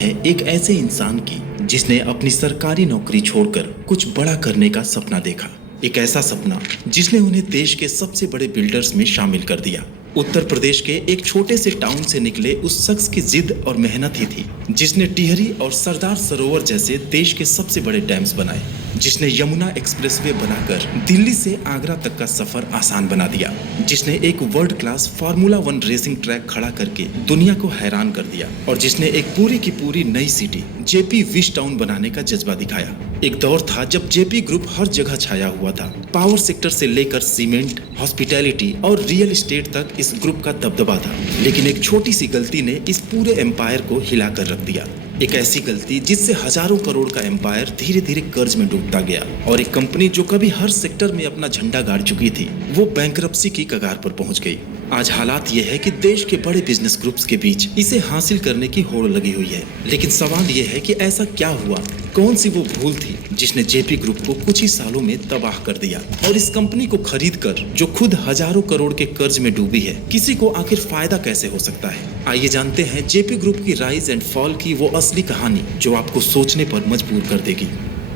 है एक ऐसे इंसान की जिसने अपनी सरकारी नौकरी छोड़कर कुछ बड़ा करने का सपना देखा। एक ऐसा सपना जिसने उन्हें देश के सबसे बड़े बिल्डर्स में शामिल कर दिया। उत्तर प्रदेश के एक छोटे से टाउन से निकले उस शख्स की जिद और मेहनत ही थी जिसने टिहरी और सरदार सरोवर जैसे देश के सबसे बड़े डैम्स बनाए, जिसने यमुना एक्सप्रेसवे बनाकर दिल्ली से आगरा तक का सफर आसान बना दिया, जिसने एक world class formula 1 racing track खड़ा करके दुनिया को हैरान कर दिया और जिसने एक पूरी की पूरी नई सिटी जेपी विश टाउन बनाने का जज्बा दिखाया। एक दौर था जब जेपी ग्रुप हर जगह छाया हुआ था। पावर सेक्टर से लेकर सीमेंट, हॉस्पिटैलिटी और रियल एस्टेट तक इस ग्रुप का दबदबा था। लेकिन एक छोटी सी गलती ने इस पूरे एम्पायर को हिला कर रख दिया। एक ऐसी गलती जिससे हजारों करोड़ का एम्पायर धीरे धीरे कर्ज में डूबता गया और एक कंपनी जो कभी हर सेक्टर में अपना झंडा गाड़ चुकी थी वो बैंकरप्सी की कगार पर पहुंच गई। आज हालात ये है कि देश के बड़े बिजनेस ग्रुप्स के बीच इसे हासिल करने की होड़ लगी हुई है। लेकिन सवाल ये है कि ऐसा क्या हुआ, कौन सी वो भूल थी जिसने जेपी ग्रुप को कुछ ही सालों में तबाह कर दिया और इस कंपनी को खरीद कर जो खुद हजारों करोड़ के कर्ज में डूबी है, किसी को आखिर फायदा कैसे हो सकता है। आइए जानते हैं जेपी ग्रुप की राइज एंड फॉल की वो असली कहानी जो आपको सोचने पर मजबूर कर देगी।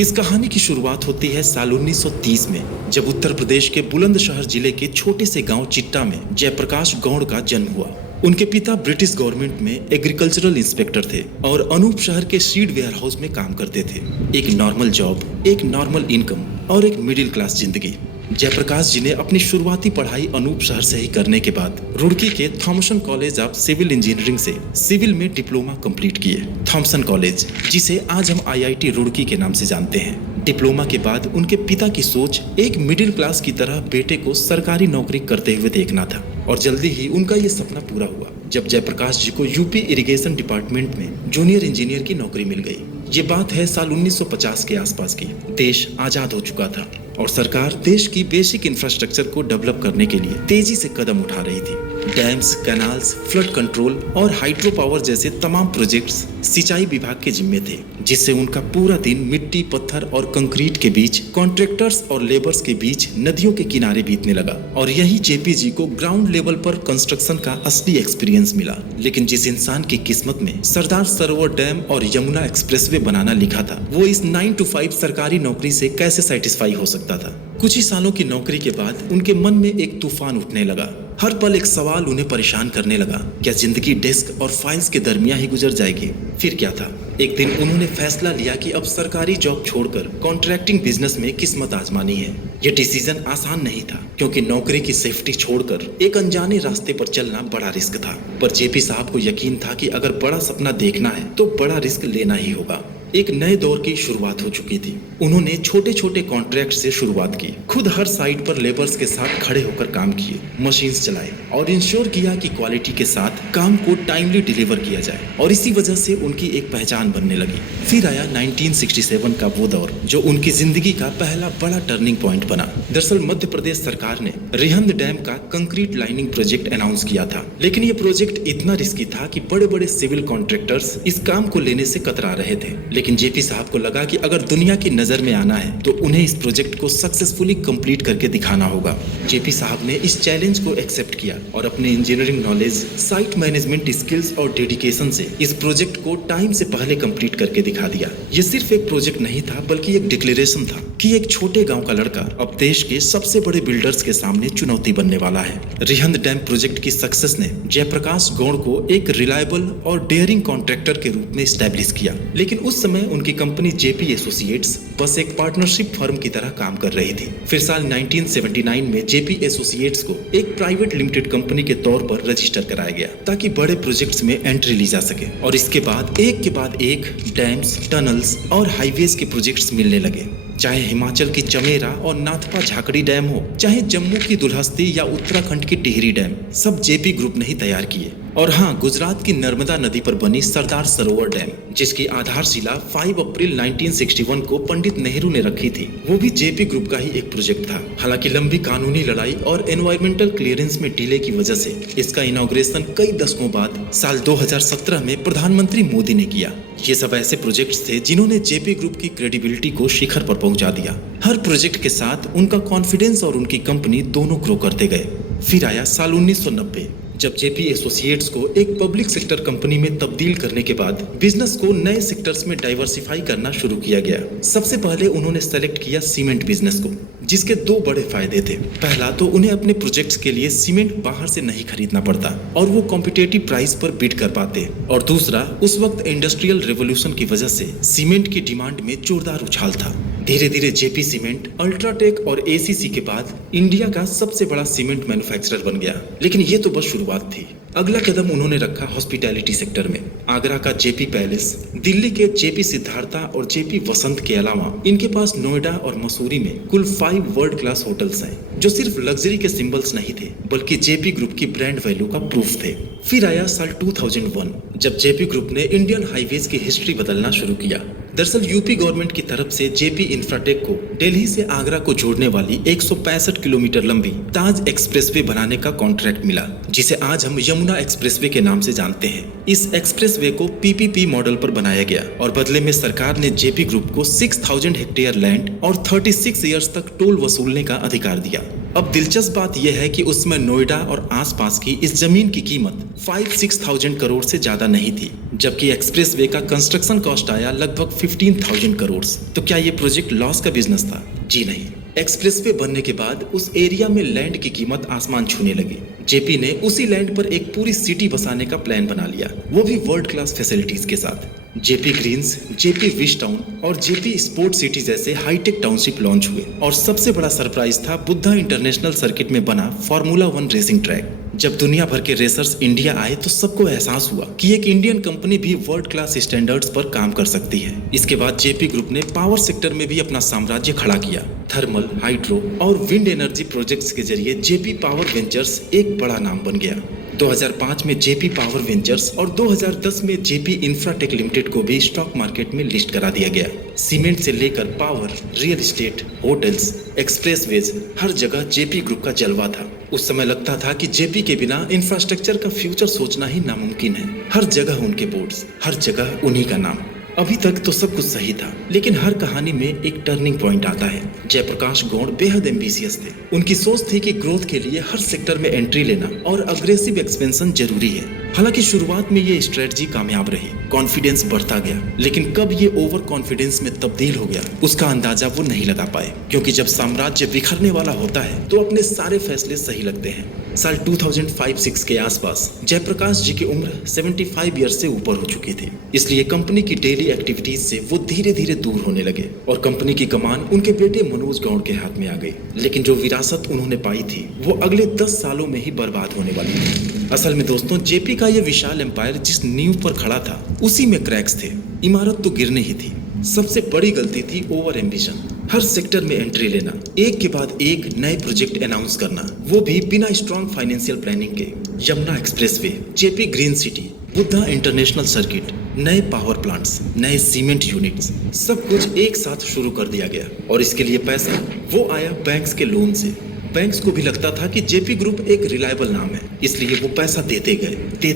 इस कहानी की शुरुआत होती है साल 1930 में, जब उत्तर प्रदेश के बुलंदशहर जिले के छोटे से गांव चिट्टा में जयप्रकाश गौड़ का जन्म हुआ। उनके पिता ब्रिटिश गवर्नमेंट में एग्रीकल्चरल इंस्पेक्टर थे और अनूप शहर के सीड वेयर हाउस में काम करते थे। एक नॉर्मल जॉब, एक नॉर्मल इनकम और एक मिडिल क्लास जिंदगी। जयप्रकाश जी ने अपनी शुरुआती पढ़ाई अनूप शहर से ही करने के बाद रुड़की के Thomson college of civil engineering से सिविल में डिप्लोमा कंप्लीट किए। थॉमसन कॉलेज, जिसे आज हम आईआईटी रुड़की के नाम से जानते हैं। डिप्लोमा के बाद उनके पिता की सोच एक मिडिल क्लास की तरह बेटे को सरकारी नौकरी करते हुए देखना था और जल्दी ही उनका ये सपना पूरा हुआ जब जयप्रकाश जी को यूपी इरिगेशन डिपार्टमेंट में जूनियर इंजीनियर की नौकरी मिल गई। ये बात है साल 1950 के आसपास की। देश आजाद हो चुका था और सरकार देश की बेसिक इंफ्रास्ट्रक्चर को डेवलप करने के लिए तेजी से कदम उठा रही थी। डैम्स, कैनाल्स, फ्लड कंट्रोल और हाइड्रो पावर जैसे तमाम प्रोजेक्ट्स सिंचाई विभाग के जिम्मे थे, जिससे उनका पूरा दिन मिट्टी, पत्थर और कंक्रीट के बीच, कॉन्ट्रैक्टर्स और लेबर्स के बीच नदियों के किनारे बीतने लगा। और यही जेपी जी को ग्राउंड लेवल पर कंस्ट्रक्शन का असली एक्सपीरियंस मिला। लेकिन जिस इंसान की किस्मत में सरदार सरोवर डैम और यमुना एक्सप्रेसवे बनाना लिखा था, वो इस 9 to 5 सरकारी नौकरी से कैसे सेटिस्फाई हो सकता था। कुछ ही सालों की नौकरी के बाद उनके मन में एक तूफान उठने लगा। हर पल एक सवाल उन्हें परेशान करने लगा, क्या जिंदगी डेस्क और फाइल्स के दरमियान ही गुजर जाएगी। फिर क्या था, एक दिन उन्होंने फैसला लिया कि अब सरकारी जॉब छोड़कर कॉन्ट्रैक्टिंग बिजनेस में किस्मत आजमानी है। यह डिसीजन आसान नहीं था क्योंकि नौकरी की सेफ्टी छोड़कर एक अनजाने रास्ते पर चलना बड़ा रिस्क था। पर जेपी साहब को यकीन था कि अगर बड़ा सपना देखना है तो बड़ा रिस्क लेना ही होगा। एक नए दौर की शुरुआत हो चुकी थी। उन्होंने छोटे छोटे कॉन्ट्रैक्ट से शुरुआत की, खुद हर साइट पर लेबर्स के साथ खड़े होकर काम किए, मशीन्स चलाए और इंश्योर किया कि क्वालिटी के साथ काम को टाइमली डिलीवर किया जाए और इसी वजह से उनकी एक पहचान बनने लगी। फिर आया 1967 का वो दौर जो उनकी जिंदगी का पहला बड़ा टर्निंग पॉइंट बना। दरअसल मध्य प्रदेश सरकार ने रिहंद डैम का कंक्रीट लाइनिंग प्रोजेक्ट अनाउंस किया था, लेकिन ये प्रोजेक्ट इतना रिस्की था कि बड़े बड़े सिविल कॉन्ट्रैक्टर्स इस काम को लेने से कतरा रहे थे। लेकिन जेपी साहब को लगा कि अगर दुनिया की नजर में आना है तो उन्हें इस प्रोजेक्ट को सक्सेसफुली कंप्लीट करके दिखाना होगा। जेपी साहब ने इस चैलेंज को एक्सेप्ट किया और अपने engineering knowledge, site management skills और डेडिकेशन से इस प्रोजेक्ट को टाइम से पहले कंप्लीट करके दिखा दिया। ये सिर्फ एक प्रोजेक्ट नहीं था बल्कि एक डिक्लेरेशन था कि एक छोटे गांव का लड़का अब देश के सबसे बड़े बिल्डर्स के सामने चुनौती बनने वाला है। रिहंद डैम प्रोजेक्ट की सक्सेस ने जयप्रकाश गौड़ को एक रिलायबल और डेयरिंग कॉन्ट्रैक्टर के रूप में स्टैब्लिश किया। लेकिन उस समय उनकी कंपनी जेपी एसोसिएट्स बस एक पार्टनरशिप फर्म की तरह काम कर रही थी। फिर साल 1979 में जेपी एसोसिएट्स को एक प्राइवेट लिमिटेड कंपनी के तौर पर रजिस्टर कराया गया ताकि बड़े प्रोजेक्ट्स में एंट्री ली जा सके। और इसके बाद एक डैम्स, टनल्स और हाईवेज के प्रोजेक्ट्स मिलने लगे। चाहे हिमाचल की चमेरा और नाथपा झाकड़ी डैम हो, चाहे जम्मू की दुल्हस्ती या उत्तराखंड की टिहरी डैम, सब जेपी ग्रुप ने ही तैयार किए। और हाँ, गुजरात की नर्मदा नदी पर बनी सरदार सरोवर डैम, जिसकी आधारशिला 5 अप्रैल 1961 को पंडित नेहरू ने रखी थी, वो भी जेपी ग्रुप का ही एक प्रोजेक्ट था। हालांकि लंबी कानूनी लड़ाई और एनवायरमेंटल क्लियरेंस में डिले की वजह से इसका इनॉग्रेशन कई दशकों बाद साल 2017 में प्रधानमंत्री मोदी ने किया। ये सब ऐसे प्रोजेक्ट्स थे जिन्होंने जेपी ग्रुप की क्रेडिबिलिटी को शिखर पर पहुंचा दिया। हर प्रोजेक्ट के साथ उनका कॉन्फिडेंस और उनकी कंपनी दोनों ग्रो करते गए। फिर आया साल 1990 जब जेपी एसोसिएट्स को एक पब्लिक सेक्टर कंपनी में तब्दील करने के बाद बिजनेस को नए सेक्टर्स में डाइवर्सिफाई करना शुरू किया गया। सबसे पहले उन्होंने सेलेक्ट किया सीमेंट बिजनेस को, जिसके दो बड़े फायदे थे। पहला तो उन्हें अपने प्रोजेक्ट्स के लिए सीमेंट बाहर से नहीं खरीदना पड़ता और वो कॉम्पिटेटिव प्राइस पर बिड कर पाते, और दूसरा उस वक्त इंडस्ट्रियल रेवोल्यूशन की वजह से सीमेंट की डिमांड में जोरदार उछाल था। धीरे धीरे जेपी सीमेंट अल्ट्राटेक और एसीसी के बाद इंडिया का सबसे बड़ा सीमेंट मैन्युफैक्चरर बन गया। लेकिन ये तो बस शुरुआत थी। अगला कदम उन्होंने रखा हॉस्पिटैलिटी सेक्टर में। आगरा का जेपी पैलेस, दिल्ली के जेपी सिद्धार्था और जेपी वसंत के अलावा इनके पास नोएडा और मसूरी में कुल 5 वर्ल्ड क्लास होटल्स हैं, जो सिर्फ लग्जरी के सिंबल्स नहीं थे बल्कि जेपी ग्रुप की ब्रांड वैल्यू का प्रूफ थे। फिर आया साल 2001, जब जेपी ग्रुप ने इंडियन हाईवेज की हिस्ट्री बदलना शुरू किया। दरअसल यूपी गवर्नमेंट की तरफ से जेपी इंफ्राटेक को दिल्ली से आगरा को जोड़ने वाली 165 किलोमीटर लंबी ताज एक्सप्रेसवे बनाने का कॉन्ट्रैक्ट मिला, जिसे आज हम यमुना एक्सप्रेसवे के नाम से जानते हैं। इस एक्सप्रेसवे को पीपीपी मॉडल पर बनाया गया और बदले में सरकार ने जेपी ग्रुप को 6000 हेक्टेयर लैंड और 36 इयर्स तक टोल वसूलने का अधिकार दिया। अब दिलचस्प बात यह है कि उसमें नोएडा और आसपास की इस जमीन की कीमत 5-6,000 करोड़ से ज्यादा नहीं थी, जबकि एक्सप्रेसवे का कंस्ट्रक्शन कॉस्ट आया लगभग 15,000 करोड़। तो क्या ये प्रोजेक्ट लॉस का बिजनेस था? जी नहीं। एक्सप्रेसवे बनने के बाद उस एरिया में लैंड की कीमत आसमान छूने लगी। जेपी ने उसी लैंड पर एक पूरी सिटी बसाने का प्लान बना लिया, वो भी वर्ल्ड क्लास फैसिलिटीज के साथ। Jaypee Greens, Jaypee Wish Town और जेपी स्पोर्ट सिटी जैसे हाईटेक टाउनशिप लॉन्च हुए, और सबसे बड़ा सरप्राइज था बुद्धा इंटरनेशनल सर्किट में बना फार्मूला 1 रेसिंग ट्रैक। जब दुनिया भर के रेसर्स इंडिया आए तो सबको एहसास हुआ कि एक इंडियन कंपनी भी वर्ल्ड क्लास स्टैंडर्ड्स पर काम कर सकती है। इसके बाद जेपी ग्रुप ने पावर सेक्टर में भी अपना साम्राज्य खड़ा किया। थर्मल, हाइड्रो और विंड एनर्जी प्रोजेक्ट्स के जरिए जेपी पावर वेंचर्स एक बड़ा नाम बन गया। 2005 में जेपी पावर वेंचर्स और 2010 में जेपी इंफ्राटेक लिमिटेड को भी स्टॉक मार्केट में लिस्ट करा दिया गया। सीमेंट से लेकर power, real estate, hotels, expressways, हर जगह जेपी ग्रुप का जलवा था। उस समय लगता था कि जेपी के बिना इंफ्रास्ट्रक्चर का फ्यूचर सोचना ही नामुमकिन है। हर जगह उनके बोर्ड्स, हर जगह उन्हीं का नाम। अभी तक तो सब कुछ सही था, लेकिन हर कहानी में एक टर्निंग पॉइंट आता है। जयप्रकाश गौड़ बेहद एम्बिशियस थे। उनकी सोच थी कि ग्रोथ के लिए हर सेक्टर में एंट्री लेना और अग्रेसिव एक्सपेंशन जरूरी है। हालांकि शुरुआत में ये स्ट्रेटजी कामयाब रही, कॉन्फिडेंस बढ़ता गया, लेकिन कब ये ओवर कॉन्फिडेंस में तब्दील हो गया उसका अंदाजा वो नहीं लगा पाए, क्योंकि जब साम्राज्य बिखरने वाला होता है तो अपने सारे फैसले सही लगते हैं। साल 2005-06 के आसपास जयप्रकाश जी की उम्र 75 ईयर से ऊपर हो चुकी थी, इसलिए कंपनी की डेली एक्टिविटीज से वो धीरे धीरे दूर होने लगे और कंपनी की कमान उनके बेटे मनोज गौड़ के हाथ में आ गई। लेकिन जो विरासत उन्होंने पाई थी वो अगले 10 सालों में ही बर्बाद होने वाली थी। असल में दोस्तों, जेपी का ये विशाल एम्पायर जिस नींव पर खड़ा था उसी में क्रैक्स थे। इमारत तो गिरने ही थी। सबसे बड़ी गलती थी ओवर एम्बिशन। हर सेक्टर में एंट्री लेना, एक के बाद एक नए प्रोजेक्ट अनाउंस करना, वो भी बिना स्ट्रॉन्ग फाइनेंशियल प्लानिंग के। Yamuna expressway, JP green city, Buddha international circuit, नए पावर प्लांट्स, नए सीमेंट यूनिट्स, सब कुछ एक साथ शुरू कर दिया गया। और इसके लिए पैसा वो आया बैंक्स के लोन से। बैंक्स को भी लगता था कि जेपी ग्रुप एक रिलायबल नाम है, इसलिए वो पैसा देते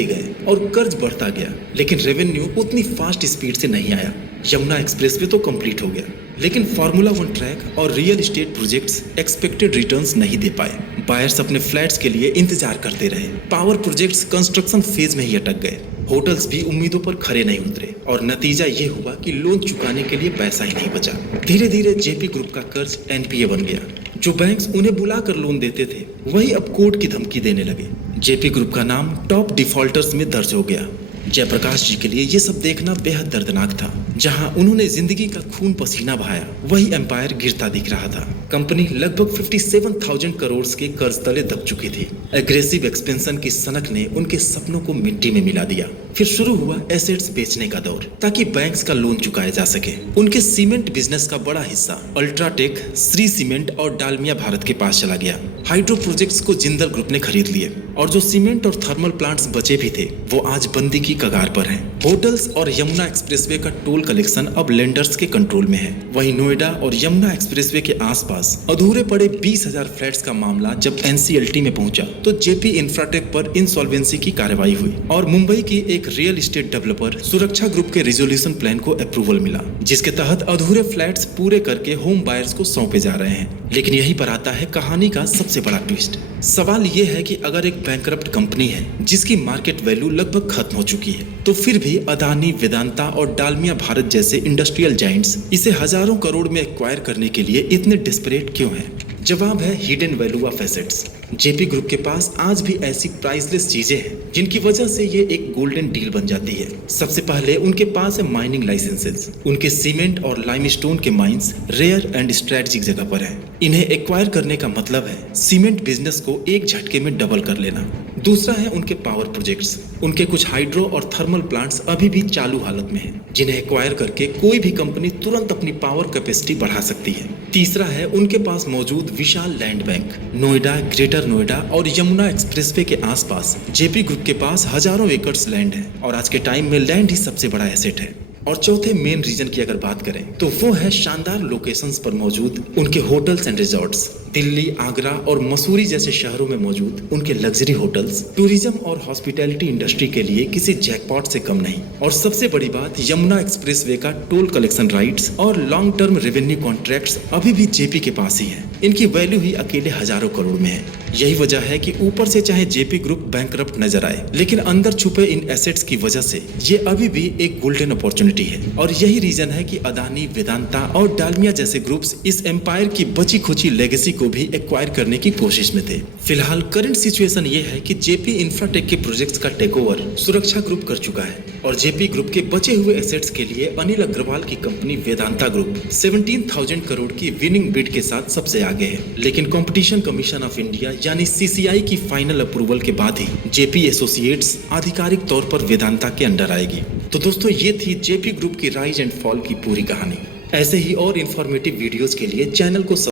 गए और कर्ज बढ़ता गया। लेकिन रेवेन्यू उतनी फास्ट स्पीड से नहीं आया। यमुना एक्सप्रेसवे तो कंप्लीट हो गया, लेकिन फार्मूला 1 ट्रैक और real estate projects expected returns नहीं दे पाए। बायर्स अपने फ्लैट्स के लिए इंतजार करते रहे। पावर प्रोजेक्ट्स कंस्ट्रक्शन फेज में ही अटक गए। होटल्स भी उम्मीदों पर खरे नहीं उतरे और नतीजा ये हुआ कि लोन चुकाने के लिए पैसा ही नहीं बचा। धीरे धीरे जेपी ग्रुप का कर्ज एनपीए बन गया। जो बैंक्स उन्हें बुलाकर लोन देते थे वही अब कोर्ट की धमकी देने लगे। जेपी ग्रुप का नाम टॉप डिफॉल्टर्स में दर्ज हो गया। जयप्रकाश जी के लिए ये सब देखना बेहद दर्दनाक था। जहां उन्होंने जिंदगी का खून पसीना बहाया, वही एम्पायर गिरता दिख रहा था। कंपनी लगभग 57,000 करोड़ के कर्ज तले दब चुकी थी। एग्रेसिव एक्सपेंशन की सनक ने उनके सपनों को मिट्टी में मिला दिया। फिर शुरू हुआ एसेट्स बेचने का दौर, ताकि बैंक्स का लोन चुकाया जा सके। उनके सीमेंट बिजनेस का बड़ा हिस्सा अल्ट्राटेक, श्री सीमेंट और डालमिया भारत के पास चला गया। हाइड्रो प्रोजेक्ट्स को जिंदल ग्रुप ने खरीद लिए और जो सीमेंट और थर्मल प्लांट्स बचे भी थे वो आज बंदी की कगार पर हैं। होटल्स और यमुना एक्सप्रेसवे का टोल कलेक्शन अब लेंडर्स के कंट्रोल में है। वहीं नोएडा और यमुना एक्सप्रेसवे के आसपास अधूरे पड़े 20,000 फ्लैट्स का मामला जब एनसीएलटी में पहुंचा तो जेपी इंफ्राटेक पर इंसॉल्वेंसी की कार्रवाई हुई और मुंबई की एक एक रियल एस्टेट डेवलपर सुरक्षा ग्रुप के रिजोल्यूशन प्लान को अप्रूवल मिला, जिसके तहत अधूरे फ्लैट्स पूरे करके होम बायर्स को सौंपे जा रहे हैं। लेकिन यहीं पर आता है कहानी का सबसे बड़ा ट्विस्ट। सवाल ये है कि अगर एक बैंकरप्ट कंपनी है जिसकी मार्केट वैल्यू लगभग खत्म हो चुकी है, तो फिर भी अदानी, वेदांता और डालमिया भारत जैसे इंडस्ट्रियल जाइंट्स इसे हजारों करोड़ में एक्वायर करने के लिए इतने डिस्परेट क्यों हैं? जवाब है hidden value of assets. JP group के पास आज भी ऐसी प्राइसलेस चीजें हैं जिनकी वजह से ये एक गोल्डन डील बन जाती है। सबसे पहले उनके पास है माइनिंग लाइसेंसेस। उनके सीमेंट और लाइमस्टोन के माइंस रेयर एंड स्ट्रेटेजिक जगह पर हैं। इन्हें एक्वायर करने का मतलब है सीमेंट बिजनेस को एक झटके में डबल कर लेना। दूसरा है उनके पावर प्रोजेक्ट्स। उनके कुछ हाइड्रो और थर्मल प्लांट्स अभी भी चालू हालत में हैं, जिन्हें एक्वायर करके कोई भी कंपनी तुरंत अपनी पावर कैपेसिटी बढ़ा सकती है। तीसरा है उनके पास मौजूद विशाल land bank. Noida, greater Noida और यमुना एक्सप्रेसवे के आसपास जेपी ग्रुप के पास हजारों एकड़ लैंड है और आज के टाइम में लैंड ही सबसे बड़ा एसेट है। और चौथे मेन रीजन की अगर बात करें तो वो है शानदार लोकेशंस पर मौजूद उनके hotels and resorts. Delhi, Agra और मसूरी जैसे शहरों में मौजूद उनके लग्जरी होटल्स टूरिज्म और हॉस्पिटैलिटी इंडस्ट्री के लिए किसी जैकपॉट से कम नहीं। और सबसे बड़ी बात, यमुना एक्सप्रेसवे का टोल कलेक्शन राइट्स और लॉन्ग टर्म रेवेन्यू कॉन्ट्रैक्ट्स अभी भी जेपी के पास ही है। इनकी वैल्यू ही अकेले हजारों करोड़ में है। यही वजह है कि ऊपर से चाहे जेपी ग्रुप बैंकरप्ट नजर आए, लेकिन अंदर छुपे इन एसेट्स की वजह से ये अभी भी एक गोल्डन अपॉर्चुनिटी है। और यही रीजन है कि अदानी, वेदांता और डालमिया जैसे ग्रुप्स इस एम्पायर की बची खुची लेगेसी को भी एक्वायर करने की कोशिश में थे। फिलहाल करंट सिचुएशन ये है कि जेपी इंफ्राटेक के प्रोजेक्ट्स का टेकओवर सुरक्षा ग्रुप कर चुका है और जेपी ग्रुप के बचे हुए एसेट्स के लिए अनिल अग्रवाल की कंपनी वेदांता ग्रुप 17,000 करोड़ की विनिंग बिड के साथ सबसे आगे है। लेकिन कंपटीशन कमीशन ऑफ इंडिया यानी सीसीआई की फाइनल अप्रूवल के बाद ही जेपी एसोसिएट्स आधिकारिक तौर पर वेदांता के अंडर आएगी। तो दोस्तों, ये थी जेपी ग्रुप की राइज एंड फॉल की पूरी कहानी। ऐसे ही और इन्फॉर्मेटिव वीडियोस के लिए चैनल को